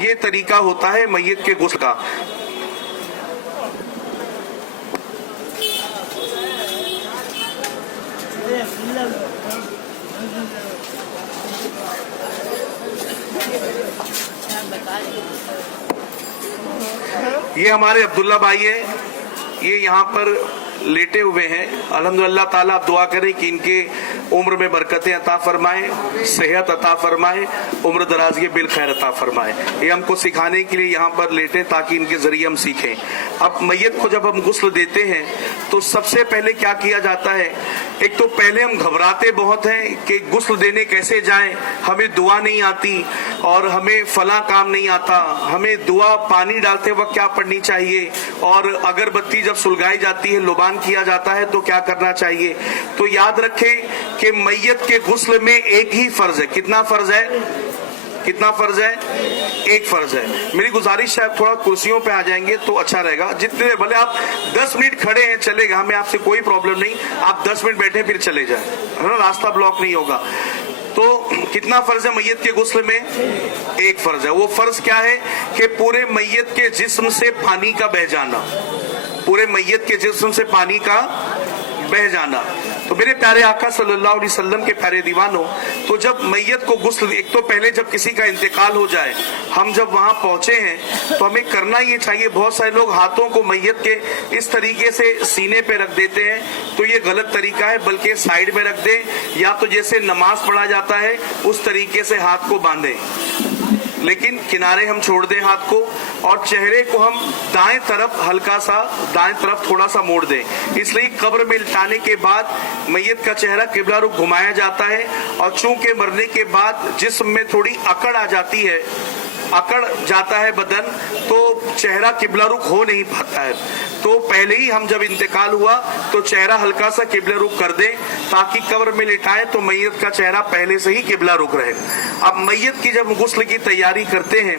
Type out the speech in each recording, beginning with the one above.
یہ طریقہ ہوتا ہے میت کے غسل کا۔ یہ ہمارے عبداللہ بھائی ہیں، یہ یہاں پر لیٹے ہوئے ہیں۔ الحمدللہ تعالیٰ آپ دعا کریں کہ ان کے عمر میں برکتیں عطا فرمائے، صحت عطا فرمائے، عمر درازی بالخیر عطا فرمائے۔ یہ ہم کو سکھانے کے لیے یہاں پر لیٹے تاکہ ان کے ذریعے ہم سیکھیں۔ اب میت کو جب ہم غسل دیتے ہیں تو سب سے پہلے کیا کیا جاتا ہے؟ ایک تو پہلے ہم گھبراتے بہت ہیں کہ غسل دینے کیسے جائیں، ہمیں دعا نہیں آتی اور ہمیں فلاں کام نہیں آتا، ہمیں دعا پانی ڈالتے وقت کیا پڑھنی چاہیے، اور اگر بتی جب سلگائی جاتی ہے لبان کیا جاتا ہے تو کیا کرنا چاہیے۔ تو یاد رکھیں کہ میت کے غسل میں ایک ہی فرض ہے۔ کتنا فرض ہے؟ کتنا فرض ہے؟ ایک فرض ہے۔ میری گزارش ہے آپ تھوڑا کرسیوں پہ آ جائیں گے تو اچھا رہے گا۔ جتنے بھلے آپ 10 منٹ کھڑے ہیں چلے گا، ہمیں آپ سے کوئی پرابلم نہیں، آپ 10 منٹ بیٹھے پھر چلے جائیں، راستہ بلاک نہیں ہوگا۔ تو کتنا فرض ہے میت کے غسل میں؟ ایک فرض ہے۔ وہ فرض کیا ہے کہ پورے میت کے جسم سے پانی کا بہہ جانا، پورے میت کے جسم سے پانی کا بہ جانا۔ تو میرے پیارے آقا صلی اللہ علیہ وسلم کے پیارے دیوانوں، تو جب میت کو غسل، ایک تو پہلے جب کسی کا انتقال ہو جائے، ہم جب وہاں پہنچے ہیں تو ہمیں کرنا یہ چاہیے، بہت سارے لوگ ہاتھوں کو میت کے اس طریقے سے سینے پہ رکھ دیتے ہیں، تو یہ غلط طریقہ ہے، بلکہ سائیڈ میں رکھ دیں، یا تو جیسے نماز پڑھا جاتا ہے اس طریقے سے ہاتھ کو باندھیں، لیکن کنارے ہم چھوڑ دیں ہاتھ کو، اور چہرے کو ہم دائیں طرف ہلکا سا، دائیں طرف تھوڑا سا موڑ دیں۔ اس لیے قبر میں لٹانے کے بعد میت کا چہرہ قبلہ رخ گھمایا جاتا ہے، اور چونکہ مرنے کے بعد جسم میں تھوڑی اکڑ آ جاتی ہے، اکڑ جاتا ہے بدن، تو چہرہ قبلہ رخ ہو نہیں پاتا ہے۔ تو پہلے ہی ہم جب انتقال ہوا تو چہرہ ہلکا سا قبلہ رخ کر دیں تاکہ قبر میں لٹائیں تو میت کا چہرہ پہلے سے ہی قبلہ رخ رہے۔ اب میت کی جب غسل کی تیاری کرتے ہیں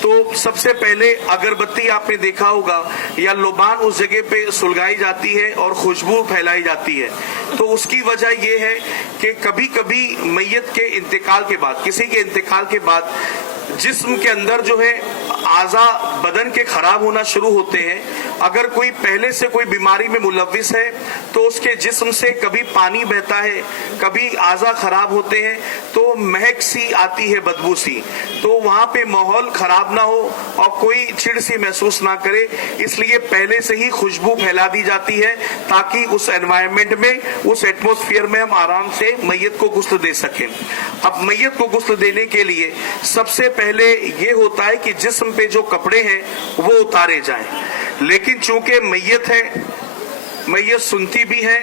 تو سب سے پہلے اگربتی آپ نے دیکھا ہوگا یا لبان اس جگہ پہ سلگائی جاتی ہے اور خوشبو پھیلائی جاتی ہے۔ تو اس کی وجہ یہ ہے کہ کبھی کبھی میت کے انتقال کے بعد، کسی کے انتقال کے بعد جسم کے اندر جو ہے اعضاء بدن کے خراب ہونا شروع ہوتے ہیں۔ اگر کوئی پہلے سے کوئی بیماری میں ملوث ہے تو اس کے جسم سے کبھی پانی بہتا ہے، کبھی اعضاء خراب ہوتے ہیں، تو مہک سی آتی ہے، بدبو سی، تو وہاں پہ ماحول خراب نہ ہو اور کوئی چڑ سی محسوس نہ کرے، اس لیے پہلے سے ہی خوشبو پھیلا دی جاتی ہے تاکہ اس انوائرمنٹ میں، اس ایٹماسفیئر میں ہم آرام سے میت کو غسل دے سکیں۔ اب میت کو غسل دینے کے لیے سب سے پہلے یہ ہوتا ہے کہ جسم پہ جو کپڑے ہیں وہ اتارے جائیں، لیکن چونکہ میت ہے، میت سنتی بھی ہے،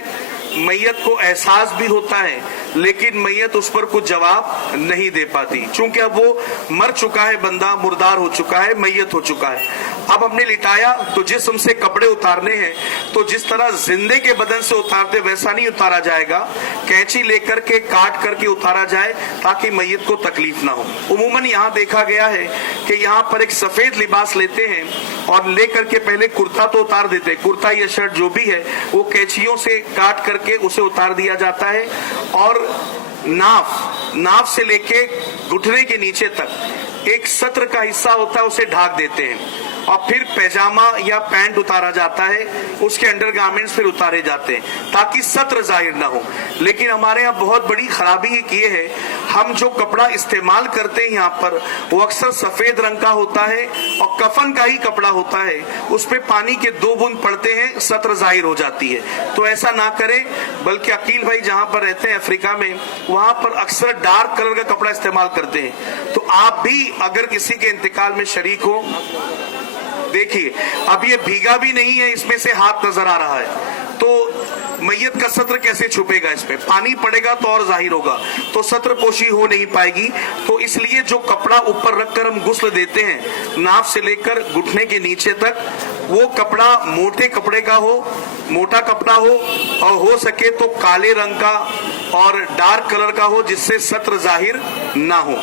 میت کو احساس بھی ہوتا ہے، لیکن میت اس پر کچھ جواب نہیں دے پاتی، چونکہ اب وہ مر چکا ہے، بندہ مردار ہو چکا ہے، میت ہو چکا ہے۔ اب ہم نے لٹایا تو جسم سے کپڑے اتارنے ہیں، تو جس طرح زندے کے بدن سے اتارتے ویسا نہیں اتارا جائے گا، کینچی لے کر کے کاٹ کر کے اتارا جائے تاکہ میت کو تکلیف نہ ہو۔ عموماً یہاں دیکھا گیا ہے کہ یہاں پر ایک سفید لباس لیتے ہیں اور لے کر کے پہلے کرتا تو اتار دیتے، کرتا یا شرٹ جو بھی ہے وہ کینچیوں سے کاٹ کر کے اسے اتار دیا جاتا ہے، اور ناف سے لے کے گھٹنے کے نیچے تک ایک سطر کا حصہ ہوتا ہے اسے ڈھانک دیتے ہیں، اور پھر پیجامہ یا پینٹ اتارا جاتا ہے، اس کے انڈر گارمنٹس پھر اتارے جاتے ہیں تاکہ سطر ظاہر نہ ہو۔ لیکن ہمارے یہاں بہت بڑی خرابی یہ ہے، ہم جو کپڑا استعمال کرتے ہیں یہاں پر وہ اکثر سفید رنگ کا ہوتا ہے اور کفن کا ہی کپڑا ہوتا ہے، اس پہ پانی کے 2 بوند پڑتے ہیں، سطر ظاہر ہو جاتی ہے۔ تو ایسا نہ کریں، بلکہ عقیل بھائی جہاں پر رہتے ہیں افریقہ میں، وہاں پر اکثر ڈارک کلر کا کپڑا استعمال کرتے ہیں۔ تو آپ بھی اگر کسی کے انتقال میں شریک ہو، دیکھیے اب یہ بھیگا بھی نہیں ہے، اس میں سے ہاتھ نظر آ رہا ہے، تو میت کا سطر کیسے چھپے گا؟ اس پہ پانی پڑے گا تو اور ظاہر ہوگا، تو سطر پوشی ہو نہیں پائے گی۔ تو اس لیے جو کپڑا اوپر رکھ کر ہم غسل دیتے ہیں، ناف سے لے کر گھٹنے کے نیچے تک، وہ کپڑا موٹے کپڑے کا ہو، موٹا کپڑا ہو، اور ہو سکے تو کالے رنگ کا اور ڈارک کلر کا ہو جس سے سطر ظاہر نہ ہو۔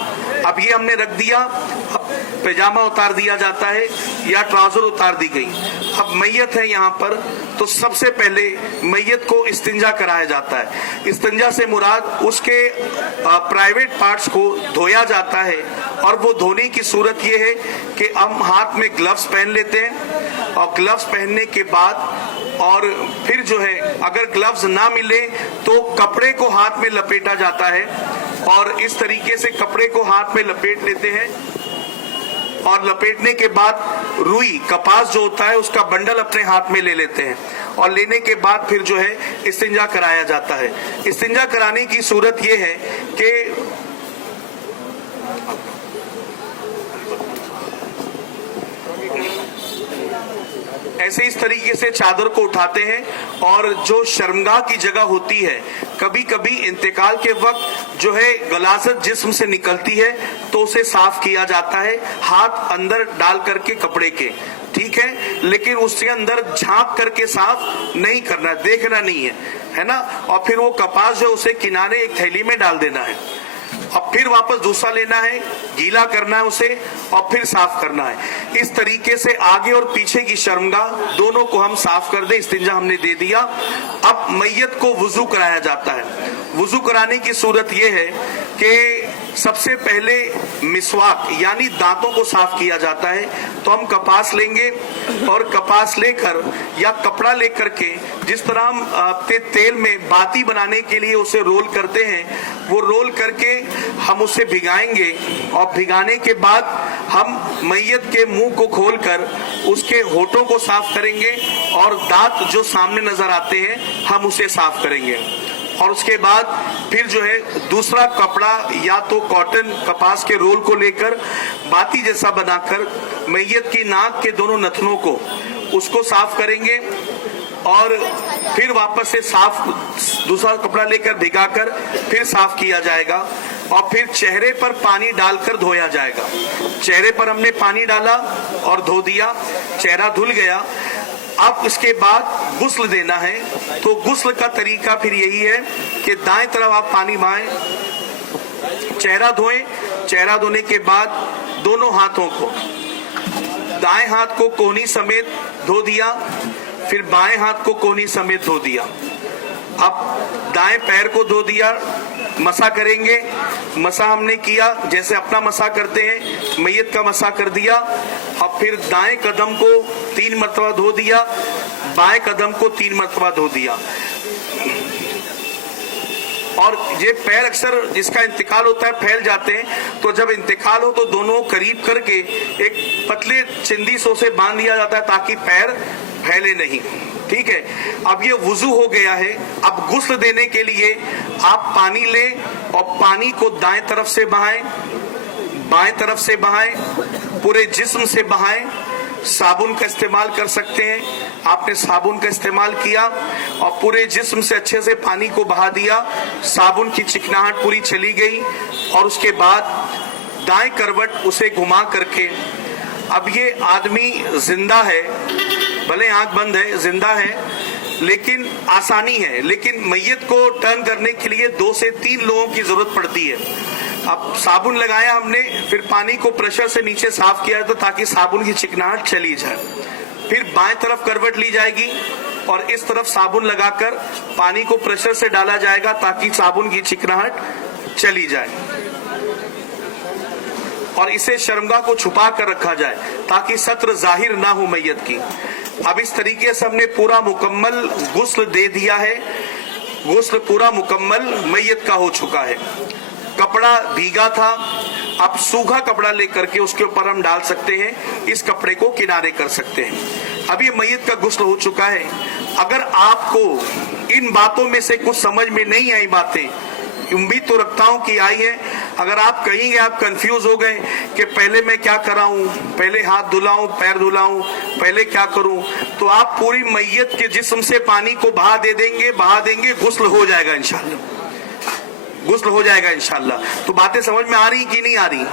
اب یہ ہم نے رکھ دیا، اب پیجامہ اتار دیا جاتا ہے یا ٹراؤزر اتار دی گئی۔ अब मैयत है यहाँ पर, तो सबसे पहले मैयत को इस्तिंजा कराया जाता है। इस्तिंजा से मुराद उसके प्राइवेट पार्ट्स को धोया जाता है, और वो धोने की सूरत ये है कि हम हाथ में ग्लव्स पहन लेते हैं, और ग्लव्स पहनने के बाद और फिर जो है अगर ग्लव्स ना मिले तो कपड़े को हाथ में लपेटा जाता है, और इस तरीके से कपड़े को हाथ में लपेट लेते हैं, और लपेटने के बाद रुई कपास जो होता है उसका बंडल अपने हाथ में ले लेते हैं, और लेने के बाद फिर जो है इस्तिंजा कराया जाता है। इस्तिंजा कराने की सूरत ये है कि ऐसे इस तरीके से चादर को उठाते हैं, और जो शर्मगाह की जगह होती है, कभी कभी इंतकाल के वक्त जो है गलाजत जिस्म से निकलती है तो उसे साफ किया जाता है, हाथ अंदर डाल करके कपड़े के, ठीक है, लेकिन उसके अंदर झांक करके साफ नहीं करना, देखना नहीं है ना। और फिर वो कपास जो उसे किनारे एक थैली में डाल देना है, अब फिर वापस दूसरा लेना है, गीला करना है उसे, और फिर साफ करना है। इस तरीके से आगे और पीछे की शर्मगाह दोनों को हम साफ कर दे। इस्तिंजा हमने दे दिया। अब मैयत को वुजू कराया जाता है। वुजू कराने की सूरत यह है कि सबसे पहले मिसवाक यानी दांतों को साफ किया जाता है। तो हम कपास लेंगे, और कपास लेकर या कपड़ा लेकर के जिस तरह हम तेल में बाती बनाने के लिए उसे रोल करते हैं, वो रोल करके हम उसे भिगाएंगे, और भिगाने के बाद हम मैयत के मुंह को खोलकर उसके होठों को साफ करेंगे, और दांत जो सामने नजर आते हैं हम उसे साफ करेंगे। और उसके बाद फिर जो है दूसरा कपड़ा या तो कॉटन कपास के रोल को लेकर बाती जैसा बनाकर मैयत की नाक के दोनों नथनों को उसको साफ करेंगे, और फिर वापस से साफ दूसरा कपड़ा लेकर भिगाकर फिर साफ किया जाएगा, और फिर चेहरे पर पानी डालकर धोया जाएगा। चेहरे पर हमने पानी डाला और धो दिया, चेहरा धुल गया। अब इसके बाद गुस्ल देना है। तो गुस्ल का तरीका फिर यही है कि दाएं तरफ आप पानी बहाएं, चेहरा धोएं, चेहरा धोने के बाद दोनों हाथों को, दाएं हाथ को कोहनी समेत धो दिया, फिर बाएं हाथ को कोहनी समेत धो दिया। अब दाएं पैर को धो दिया, मसा करेंगे। मसा हमने किया जैसे अपना मसा करते हैं, मैयत का मसा कर दिया। अब फिर दाएं कदम को 3 मरतबा धो दिया, बाएं कदम को 3 मरतबा धो दिया। और ये पैर अक्सर जिसका इंतकाल होता है फैल जाते हैं, तो जब इंतकाल हो तो दोनों करीब करके एक पतले चिंदीसों से बांध दिया जाता है ताकि पैर फैले नहीं, ठीक है। अब ये वुजू हो गया है। अब गुस्ल देने के लिए आप पानी लें, और पानी को दाएं तरफ से बहाएं, बाएं तरफ से बहाएं, पूरे जिस्म से बहाएं। साबुन का इस्तेमाल कर सकते हैं, आपने साबुन का इस्तेमाल किया और पूरे जिस्म से अच्छे से पानी को बहा दिया, साबुन की चिकनाहट पूरी चली गई। और उसके बाद दाएं करवट उसे घुमा करके, अब ये आदमी जिंदा है, भले आंख बंद है, जिंदा है, लेकिन आसानी है, लेकिन मैयत को टर्न करने के लिए 2 से 3 लोगों की जरूरत पड़ती है। अब साबुन लगाया हमने, फिर पानी को प्रेशर से नीचे साफ किया तो ताकि साबुन की चिकनाहट चली जाए। फिर बाएं तरफ करवट ली जाएगी और इस तरफ साबुन लगाकर पानी को प्रेशर से डाला जाएगा ताकि साबुन की चिकनाहट चली जाए, और इसे शर्मगाह को छुपा कर रखा जाए ताकि सत्र जाहिर ना हो मैयत की। अब इस तरीके से हमने पूरा मुकम्मल गुस्ल दे दिया है। गुस्ल पूरा मुकम्मल मैयत का हो चुका है। कपड़ा भीगा था, अब सूखा कपड़ा लेकर के उसके ऊपर हम डाल सकते हैं, इस कपड़े को किनारे कर सकते हैं। अब ये मैयत का गुस्ल हो चुका है। अगर आपको इन बातों में से कुछ समझ में नहीं आई बातें, उम्मीद तो रखता हूं कि आई है। अगर आप कहेंगे आप कंफ्यूज हो गए कि पहले मैं क्या कराऊं, पहले हाथ धुलाऊं, पैर धुलाऊं, पहले क्या करूं, तो आप पूरी मैयत के जिस्म से पानी को बहा देंगे, गुस्ल हो जाएगा इंशाल्लाह, गुस्ल हो जाएगा इंशाल्लाह। तो बातें समझ में आ रही कि नहीं आ रही?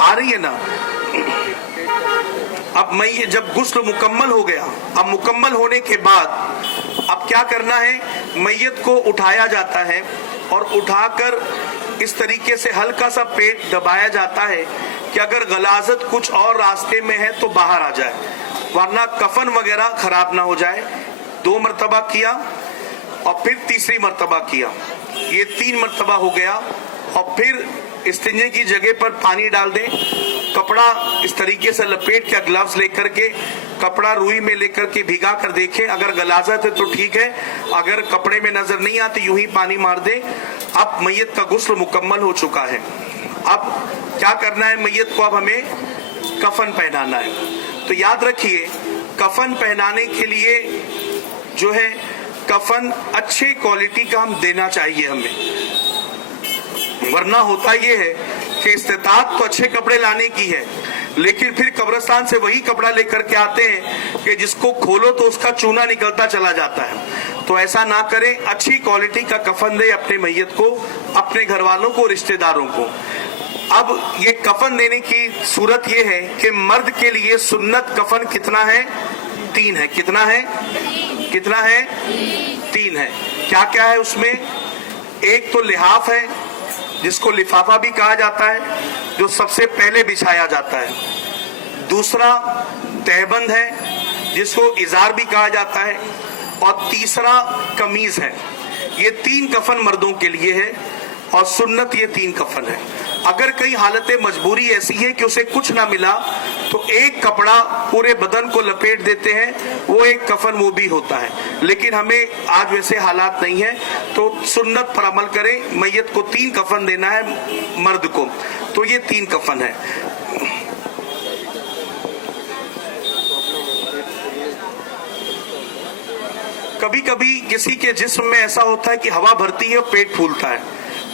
आ रही है ना? अब मैयत जब गुस्ल मुकम्मल हो गया, अब मुकम्मल होने के बाद अब क्या करना है, मैयत को उठाया जाता है और उठाकर इस तरीके से हल्का सा पेट दबाया जाता है कि अगर गलाजत कुछ और रास्ते में है तो बाहर आ जाए। वरना कफन वगैरह खराब ना हो जाए। 2 मरतबा किया और फिर तीसरी मरतबा किया, ये 3 मरतबा हो गया। और फिर इस्तिंजे की जगह पर पानी डाल दें, कपड़ा इस तरीके से लपेट के, ग्लव्स लेकर के, कपड़ा रुई में लेकर के भिगा कर देखें। अगर गलाजत है तो ठीक है, अगर कपड़े में नजर नहीं आती यूं ही पानी मार दे। अब मैयत का गुस्ल मुकम्मल हो चुका है। अब क्या करना है, मैयत को अब हमें कफन पहनाना है। तो याद रखिए, कफन पहनाने के लिए जो है कफन अच्छे क्वालिटी का हम देना चाहिए हमें, वरना होता ये है कि इस्तेताअत तो अच्छे कपड़े लाने की है, लेकिन फिर कब्रिस्तान से वही कपड़ा लेकर के आते हैं कि जिसको खोलो तो उसका चूना निकलता चला जाता है। तो ऐसा ना करें, अच्छी क्वालिटी का कफन दे अपने मैयत को, अपने घर वालों को, रिश्तेदारों को। अब ये कफन देने की सूरत ये है कि मर्द के लिए सुन्नत कफन कितना है? 3 है। कितना है? कितना है? 3 है। क्या क्या है उसमें? एक तो लिहाफ है, जिसको लिफाफा भी कहा जाता है, जो सबसे पहले बिछाया जाता है। दूसरा तहबंद है, जिसको इजार भी कहा जाता है। और तीसरा कमीज है। ये 3 कफन मर्दों के लिए है और सुन्नत ये 3 कफन है। अगर कई हालतें मजबूरी ऐसी है कि उसे कुछ ना मिला तो एक कपड़ा पूरे बदन को लपेट देते हैं, वो एक कफन वो भी होता है। लेकिन हमें आज वैसे हालात नहीं है, तो सुन्नत पर अमल करें। मैयत को 3 कफन देना है मर्द को, तो ये 3 कफन है। कभी कभी किसी के जिस्म में ऐसा होता है कि हवा भरती है और पेट फूलता है,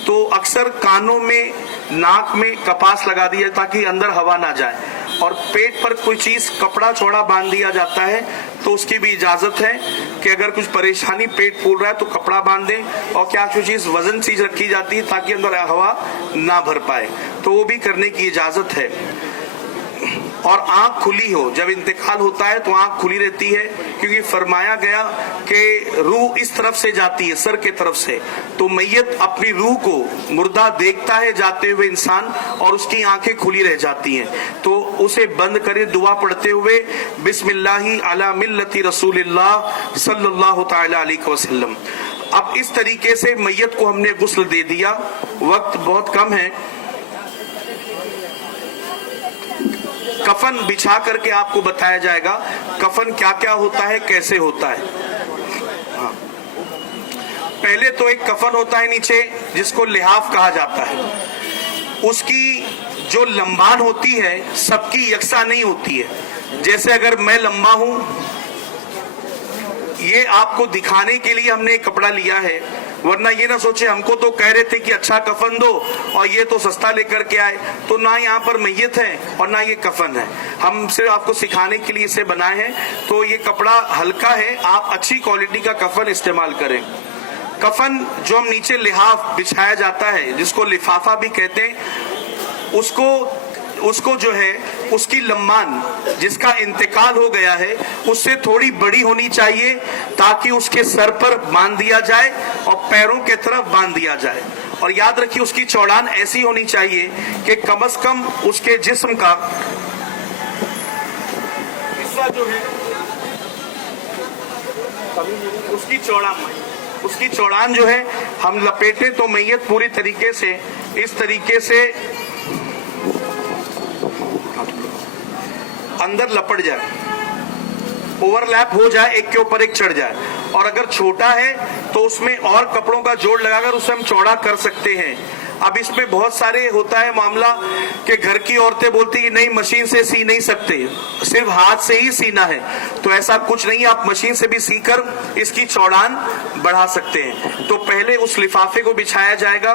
तो अक्सर कानों में, नाक में कपास लगा दिया ताकि अंदर हवा ना जाए, और पेट पर कोई चीज, कपड़ा चौड़ा बांध दिया जाता है। तो उसकी भी इजाजत है कि अगर कुछ परेशानी, पेट फूल रहा है तो कपड़ा बांध दें। और क्या कुछ चीज, वजन चीज रखी जाती है ताकि अंदर हवा ना भर पाए, तो वो भी करने की इजाजत है। और आंख खुली हो, जब इंतकाल होता है तो आंख खुली रहती है, क्योंकि फरमाया गया कि रूह इस तरफ से जाती है, सर के तरफ से। तो मैयत अपनी रूह को, मुर्दा देखता है जाते हुए इंसान, और उसकी आंखें खुली रह जाती हैं। तो उसे बंद करे दुआ पढ़ते हुए, बिस्मिल्लाहि अला मिल्लति रसूलिल्लाह सल्लल्लाहु तआला अलैहि वसल्लम। अब इस तरीके से मैयत को हमने गुस्ल दे दिया। वक्त बहुत कम है, कफन बिछा करके आपको बताया जाएगा कफन क्या क्या होता है, कैसे होता है। हाँ। पहले तो एक कफन होता है नीचे, जिसको लिहाफ कहा जाता है। उसकी जो लंबान होती है सबकी यकसा नहीं होती है। जैसे अगर मैं लंबा हूं, ये आपको दिखाने के लिए हमने एक कपड़ा लिया है, वरना ये ना सोचे हमको तो कह रहे थे कि अच्छा कफन दो और ये तो सस्ता लेकर के आए। तो ना यहाँ पर मैयत है और ना ये कफन है, हम सिर्फ आपको सिखाने के लिए इसे बनाए हैं। तो ये कपड़ा हल्का है, आप अच्छी क्वालिटी का कफन इस्तेमाल करें। कफन जो हम नीचे लिहाफ बिछाया जाता है, जिसको लिफाफा भी कहते हैं, उसको जो है, उसकी लम्बान, जिसका इंतकाल हो गया है, उससे थोड़ी बड़ी होनी चाहिए, ताकि उसके सर पर बांध दिया जाए और पैरों के तरफ बांध दिया जाए। और याद रखिए, उसकी चौड़ान ऐसी होनी चाहिए कि कम से कम उसके जिस्म का हिस्सा जो है, उसकी चौड़ान जो है, हम लपेटे तो मैयत पूरी तरीके से इस तरीके से अंदर लपट जाए, ओवरलैप हो जाए, एक के ऊपर एक चढ़ जाए। और अगर छोटा है तो उसमें और कपड़ों का जोड़ लगाकर उसे हम चौड़ा कर सकते हैं। अब इसमें बहुत सारे होता है मामला कि घर की औरतें बोलती है नहीं, मशीन से सी नहीं सकते, सिर्फ हाथ से ही सीना है। तो ऐसा कुछ नहीं, आप मशीन से भी सीकर इसकी चौड़ान बढ़ा सकते हैं। तो पहले उस लिफाफे को बिछाया जाएगा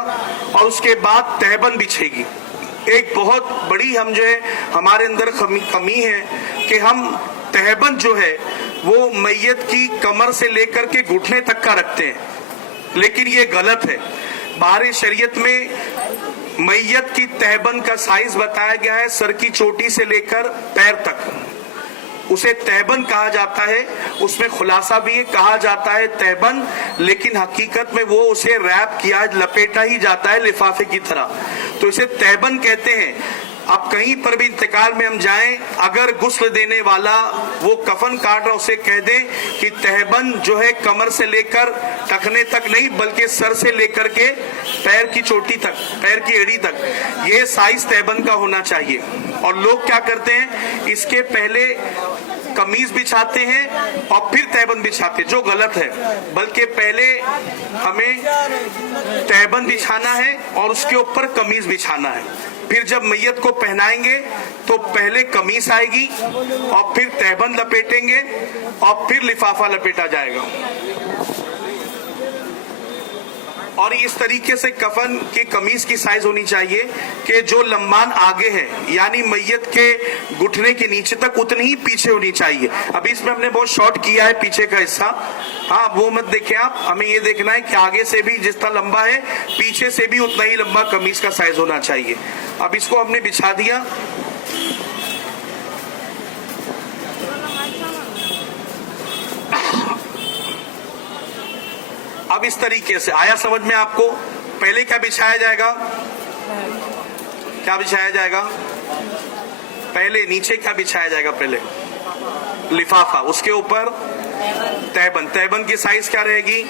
और उसके बाद तहबंद बिछेगी। एक बहुत बड़ी हम जो है, हमारे अंदर कमी है कि हम तहबंद जो है वो मैयत की कमर से लेकर के घुटने तक का रखते हैं, लेकिन ये गलत है। बाहरी शरीयत में मैयत की तहबंद का साइज बताया गया है, सर की चोटी से लेकर पैर तक, उसे तहबंद कहा जाता है। उसमें खुलासा भी कहा जाता है तहबंद, लेकिन हकीकत में वो उसे रैप किया, लपेटा ही जाता है लिफाफे की तरह, तो इसे तहबंद कहते हैं। अब कहीं पर भी इंतकाल में हम जाएं, अगर गुस्ल देने वाला वो कफन काट रहा उसे कह दे कि तहबंद जो है कमर से लेकर टखने तक नहीं बल्कि सर से लेकर के पैर की चोटी तक, पैर की एड़ी तक, ये साइज तहबंद का होना चाहिए। और लोग क्या करते हैं, इसके पहले कमीज बिछाते हैं और फिर तहबंद बिछाते हैं, जो गलत है। बल्कि पहले हमें तहबंद बिछाना है और उसके ऊपर कमीज बिछाना है। फिर जब मैयत को पहनाएंगे तो पहले कमीज आएगी और फिर तहबंद लपेटेंगे और फिर लिफाफा लपेटा जाएगा। और इस तरीके से कफन की कमीज की साइज होनी चाहिए कि जो लंबान आगे है, यानी मैयत के घुटने के नीचे तक, उतनी ही पीछे होनी चाहिए। अभी इसमें हमने बहुत शॉर्ट किया है पीछे का हिस्सा, हाँ वो मत देखें आप। हमें ये देखना है कि आगे से भी जितना लंबा है पीछे से भी उतना ही लंबा कमीज का साइज होना चाहिए। अब इसको हमने बिछा दिया। अब इस तरीके से आया समझ में आपको। पहले क्या बिछाया जाएगा, क्या बिछाया जाएगा पहले, नीचे क्या बिछाया जाएगा पहले, लिफाफा, उसके ऊपर तहबंद। तहबंद की साइज क्या रहेगी,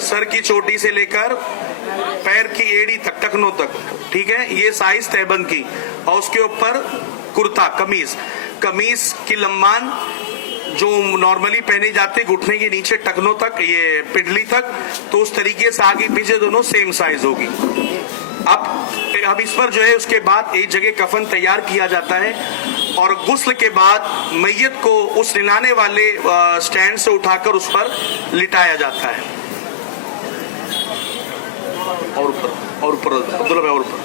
सर की चोटी से लेकर पैर की एड़ी तक, टखनों तक, ठीक है, ये साइज तहबंद की। और उसके ऊपर कुर्ता, कमीज, कमीज की लंबान जो नॉर्मली पहने जाते घुटने के नीचे टखनों तक, ये पिंडली तक, तो उस तरीके से आगे पीछे दोनों सेम साइज होगी। अब इस पर जो है उसके बाद एक जगह कफन तैयार किया जाता है और गुस्ल के बाद मैयत को उस निलाने वाले स्टैंड से उठाकर उस पर लिटाया जाता है। और ऊपर अब्दुल्ला भाई, और ऊपर।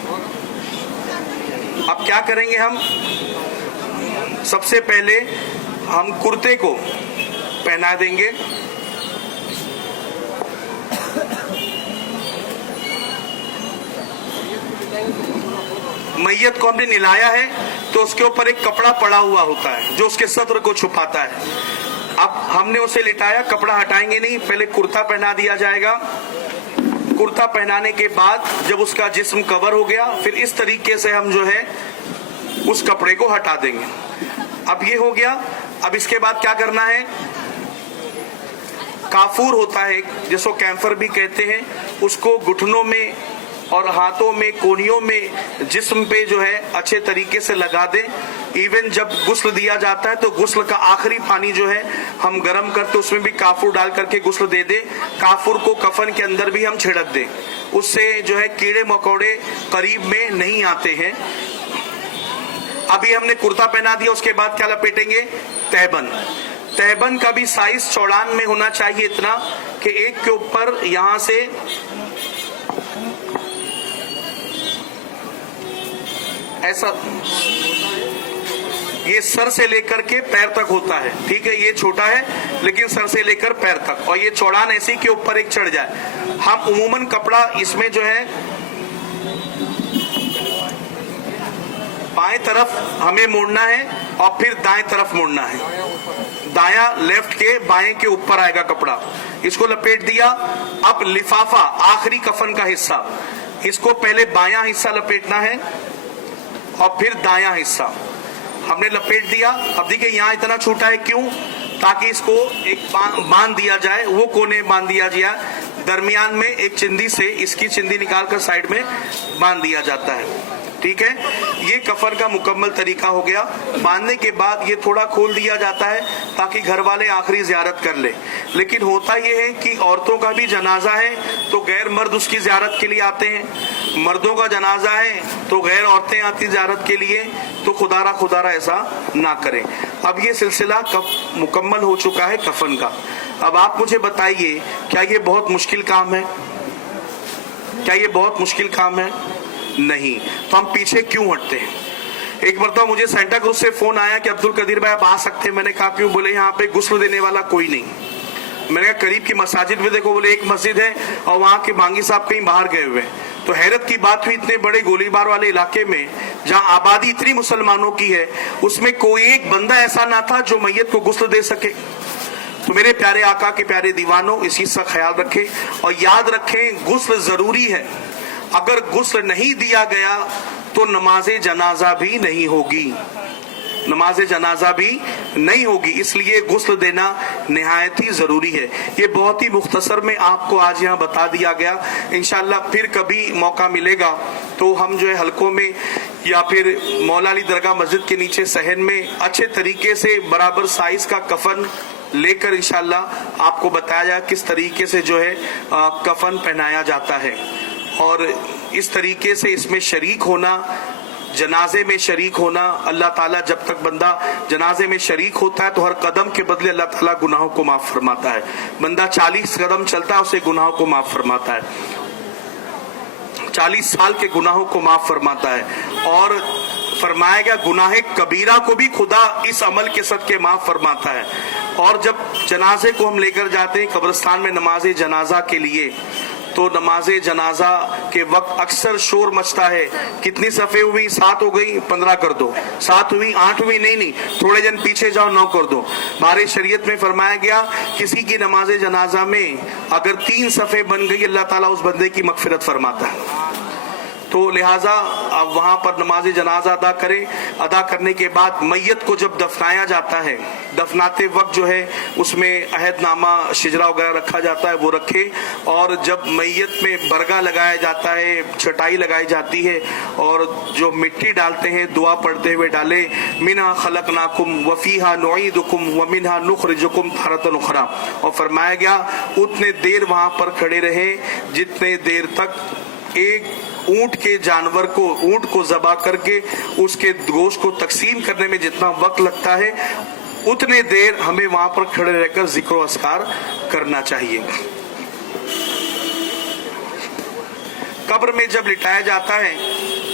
अब क्या करेंगे हम, सबसे पहले हम कुर्ते को पहना देंगे। मैयत को हमने निलाया है तो उसके ऊपर एक कपड़ा पड़ा हुआ होता है जो उसके सत्र को छुपाता है। अब हमने उसे लिटाया, कपड़ा हटाएंगे नहीं, पहले कुर्ता पहना दिया जाएगा। कुर्ता पहनाने के बाद जब उसका जिस्म कवर हो गया, फिर इस तरीके से हम जो है उस कपड़े को हटा देंगे। अब ये हो गया। अब इसके बाद क्या करना है, काफूर होता है जिसको कैंफर भी कहते हैं, उसको घुटनों में और हाथों में, कोहनियों में, जिस्म पे जो है अच्छे तरीके से लगा दें। इवन जब गुस्ल दिया जाता है तो गुस्ल का आखिरी पानी जो है हम गर्म करते उसमें भी काफूर डाल करके गुस्ल दे दें। काफूर को कफन के अंदर भी हम छिड़क दें, उससे जो है कीड़े मकोड़े करीब में नहीं आते हैं। अभी हमने कुर्ता पहना दिया, उसके बाद क्या लपेटेंगे, तहबंद। तहबंद का भी साइज चौड़ान में होना चाहिए इतना कि एक के ऊपर यहां से ऐसा, ये सर से लेकर के पैर तक होता है, ठीक है, ये छोटा है लेकिन सर से लेकर पैर तक, और ये चौड़ान ऐसी के ऊपर एक चढ़ जाए। हम उमूमन कपड़ा इसमें जो है बाएं तरफ हमें मोड़ना है और फिर दाएं तरफ मोड़ना है। दाया लेफ्ट के बाएं के ऊपर आएगा कपड़ा, इसको लपेट दिया। अब लिफाफा, आखिरी कफन का हिस्सा, इसको पहले बायां हिस्सा लपेटना है और फिर दायां हिस्सा हमने लपेट दिया। अब देखिए यहाँ इतना छोटा है, क्यों, ताकि इसको एक बांध दिया जाए, वो कोने बांध दिया जाए, दरमियान में एक चिंदी से इसकी चिंदी निकालकर साइड में बांध दिया जाता है, ठीक है। ये कफन का मुकम्मल तरीका हो गया। बांधने के बाद ये थोड़ा खोल दिया जाता है ताकि घर वाले आखिरी ज़ियारत कर ले। लेकिन होता ये है कि औरतों का भी जनाजा है तो गैर मर्द उसकी ज़ियारत के लिए आते हैं, मर्दों का जनाजा है तो गैर औरतें आती ज़ियारत के लिए, तो खुदारा ऐसा ना करें। अब ये सिलसिला मुकम्मल हो चुका है कफन का। अब आप मुझे बताइए, क्या ये बहुत मुश्किल काम है, क्या ये बहुत मुश्किल काम है? नहीं। तो हम पीछे क्यों हटते हैं? एक मरतबा मुझे सेंटा क्रूज से फोन आया कि अब्दुल कदीर भाई आप आ सकते हैं। मैंने कहा क्यों? बोले यहाँ पे गुस्ल देने वाला कोई नहीं। मैंने कहा करीब की मसाजिद में देखो, बोले एक मस्जिद है और वहाँ के बांगी साहब कहीं बाहर गए हुए हैं। तो हैरत की बात हुई, इतने बड़े गोलीबार वाले इलाके में जहाँ आबादी इतनी मुसलमानों की है, उसमें कोई एक बंदा ऐसा ना था जो मैयत को गुस्ल दे सके। तो मेरे प्यारे आका के प्यारे दीवानों, इस चीज का ख्याल रखें और याद रखें गुस्ल जरूरी है। अगर गुस्ल नहीं दिया गया तो नमाज जनाजा भी नहीं होगी, नमाज जनाजा भी नहीं होगी। इसलिए गुस्ल देना निहायत ही जरूरी है। ये बहुत ही मुख्तसर में आपको आज यहाँ बता दिया गया। इंशाल्लाह फिर कभी मौका मिलेगा तो हम जो है हलकों में या फिर मौला अली दरगाह मस्जिद के नीचे सहन में अच्छे तरीके से बराबर साइज का कफन लेकर इंशाल्लाह आपको बताया जाए किस तरीके से जो है कफन पहनाया जाता है। और इस तरीके से इसमें शरीक होना, जनाजे में शरीक होना, अल्लाह ताला जब तक बंदा जनाजे में शरीक होता है तो हर कदम के बदले अल्लाह ताला गुनाहों को माफ फरमाता है। बंदा 40 कदम चलता है उसे गुनाहों को माफ फरमाता है, 40 साल के गुनाहों को माफ फरमाता है। और फरमाया गया गुनाह कबीरा को भी खुदा इस अमल के सदके माफ फरमाता है। और जब जनाजे को हम लेकर जाते हैं कब्रिस्तान में नमाज जनाजा के लिए, तो नमाज जनाजा के वक्त अक्सर शोर मचता है, कितनी सफ़े हुई, 7 हो गई, 15 कर दो, 7 हुई, 8 हुई, नहीं, थोड़े जन पीछे जाओ, 9 कर दो। हमारे शरीयत में फरमाया गया किसी की नमाज जनाजा में अगर 3 सफ़े बन गई अल्लाह ताला उस बंदे की मगफिरत फरमाता है। तो लिहाजा अब वहां पर नमाज जनाजा अदा करें। अदा करने के बाद मैयत को जब दफनाया जाता है, दफनाते वक्त जो है उसमें अहदनामा शिजरा वगैरह रखा जाता है, वो रखे। और जब मैयत में बरगा लगाया जाता है, चटाई लगाई जाती है और जो मिट्टी डालते हैं दुआ पढ़ते हुए डाले, मिन्हा खलकनाकुम वफीहा नुईदुकुम व मिन्हा नुखरिजुकुम तारतन उखरा। और फरमाया गया उतने देर वहां पर खड़े रहे जितने देर तक एक ऊंट के जानवर को, ऊंट को ज़बा करके उसके गोश्त को तकसीम करने में जितना वक्त लगता है उतने देर हमें वहां पर खड़े रहकर जिक्र व अस्कार करना चाहिए। कब्र में जब लिटाया जाता है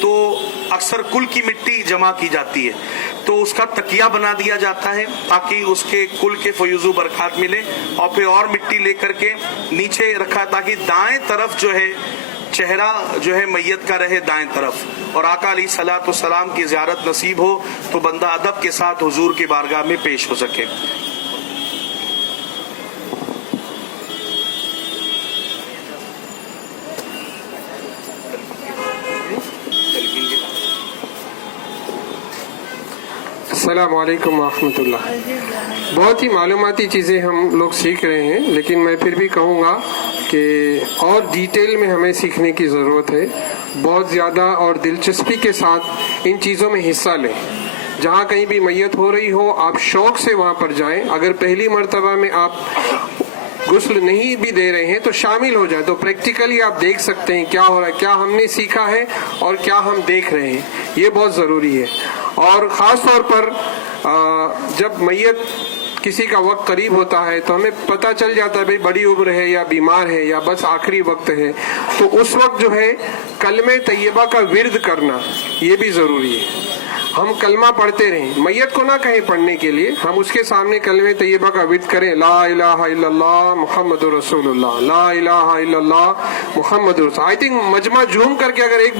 तो अक्सर कुल की मिट्टी जमा की जाती है, तो उसका तकिया बना दिया जाता है ताकि उसके कुल के फयूजु बरकत मिले। और फिर और मिट्टी लेकर के नीचे रखा ताकि दाएं तरफ जो है चेहरा जो है मैयत का रहे दाएं तरफ, और आका अलैहिस्सलातु वस्सलाम की ज़ियारत नसीब हो तो बंदा अदब के साथ हुजूर की बारगाह में पेश हो सके। अस्सलामु अलैकुम वरहमतुल्लाह। बहुत ही मालूमाती चीज़ें हम लोग सीख रहे हैं, लेकिन मैं फिर भी कहूँगा कि और डिटेल में हमें सीखने की ज़रूरत है। बहुत ज़्यादा और दिलचस्पी के साथ इन चीज़ों में हिस्सा लें। जहाँ कहीं भी मैयत हो रही हो आप शौक़ से वहाँ पर जाएं। अगर पहली मर्तबा में आप गुस्ल नहीं भी दे रहे हैं तो शामिल हो जाए, तो प्रैक्टिकली आप देख सकते हैं क्या हो रहा है, क्या हमने सीखा है और क्या हम देख रहे हैं। ये बहुत ज़रूरी है। और ख़ास तौर पर जब मैयत किसी का वक्त करीब होता है तो हमें पता चल जाता है भाई बड़ी उम्र है या बीमार है या बस आखिरी वक्त है, तो उस वक्त जो है कलमे तैयबा का विर्द करना ये भी ज़रूरी है। हम कलमा पढ़ते रहें, मैयत को ना कहें पढ़ने के लिए, हम उसके सामने कलमे तैयबा का विर्द करें, ला इलाहा इल्लल्लाह मुहम्मदुर रसूलुल्लाह, ला इलाहा इल्लल्लाह मुहम्मदुर रसूलुल्लाह। आई थिंक मजमा झूम करके अगर एक